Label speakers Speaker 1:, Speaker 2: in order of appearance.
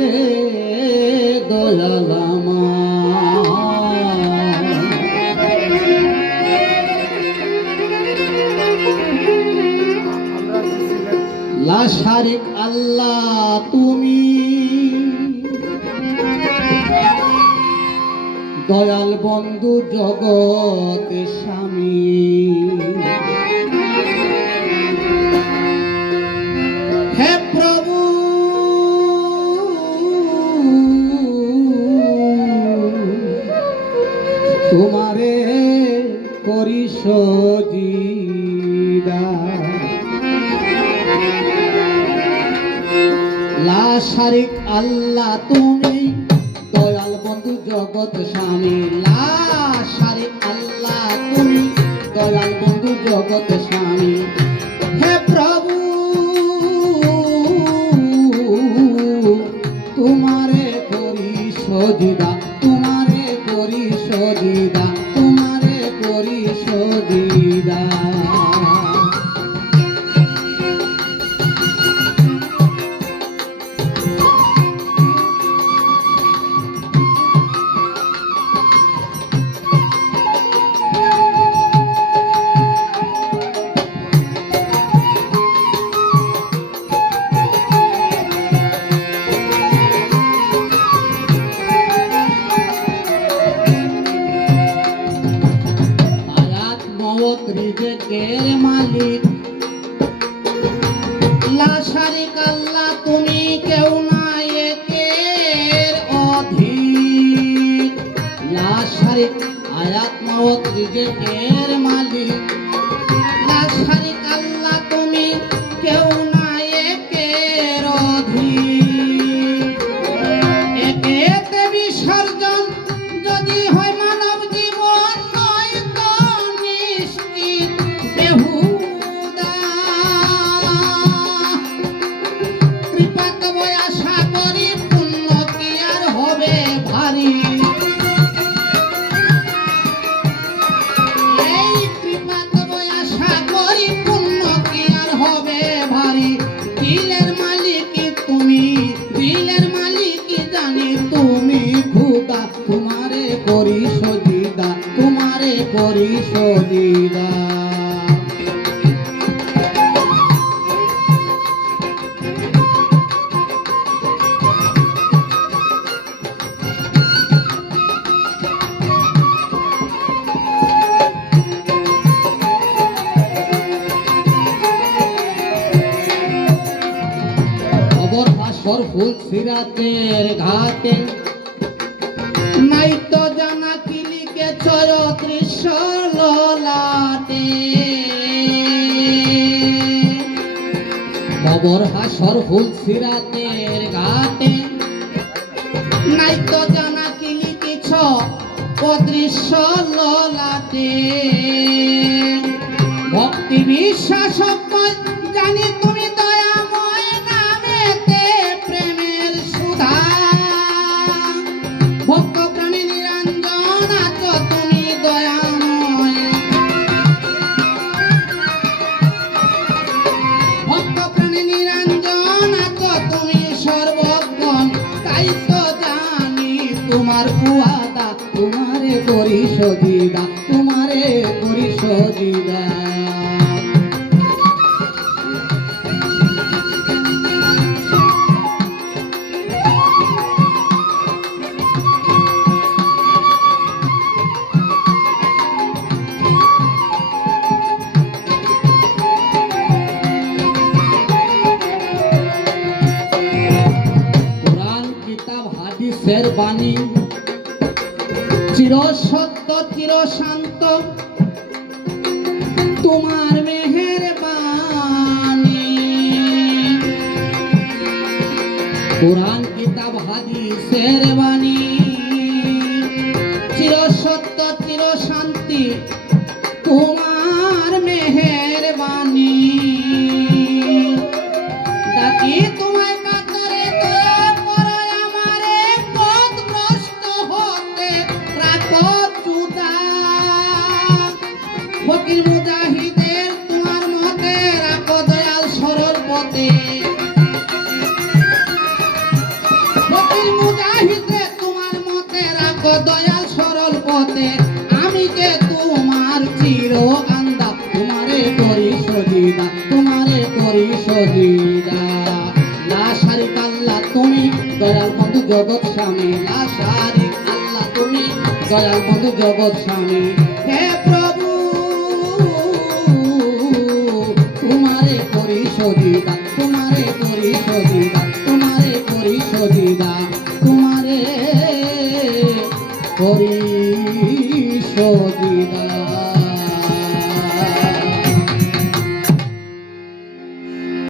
Speaker 1: রে দয়ালামা লাশারিক আল্লাহ তুমি। দয়াল বন্ধু জগৎ স্বামী। হে প্রভু সজিদা লাশারিক আল্লাহ তুমি, দয়াল বন্ধু জগৎ স্বামী। লাশারিক আল্লাহ তুমি, দয়াল বন্ধু জগৎ স্বামী। রিজেকের মালিক। আল্লাহ তুমি কেউ অধিক লাশারিক আয়াত মওত রিজেকের করি খবর হাসর ফুল সিরাতের ঘাটে। নাই তো জানা কি লিখেছ দৃশ্য ললাটে খবর হাসর ফুল সিরাতের ঘাটে। নাই তো জানা কি লিখেছ অদৃশ্য ললাটে ভক্তি বিশ্বাস জানি তুমি দয়াময় তোমার কুয়াদা তোমারে করি সজিদা তোমারে করি সজিদা কোরআন কিতাব হাদিসের বাণী চির সত্য চির শান্ত তোমার মেহের বাণী কোরআন, কিতাব, হাদিসের বাণী। চিরসত্য, চিরশান্তি শান্তি তোমার সজিদা তোমারে করি সজিদা লাশারি কাল্লা তুমি, দয়াল বন্ধু জগৎ স্বামী। লাশারি আল্লাহ তুমি, দয়াল বন্ধু জগৎ স্বামী। হে প্রভু, তোমারে করি সজিদা তোমারে করি সজিদা তোমারে করি সজিদা তোমারে করি সজিদা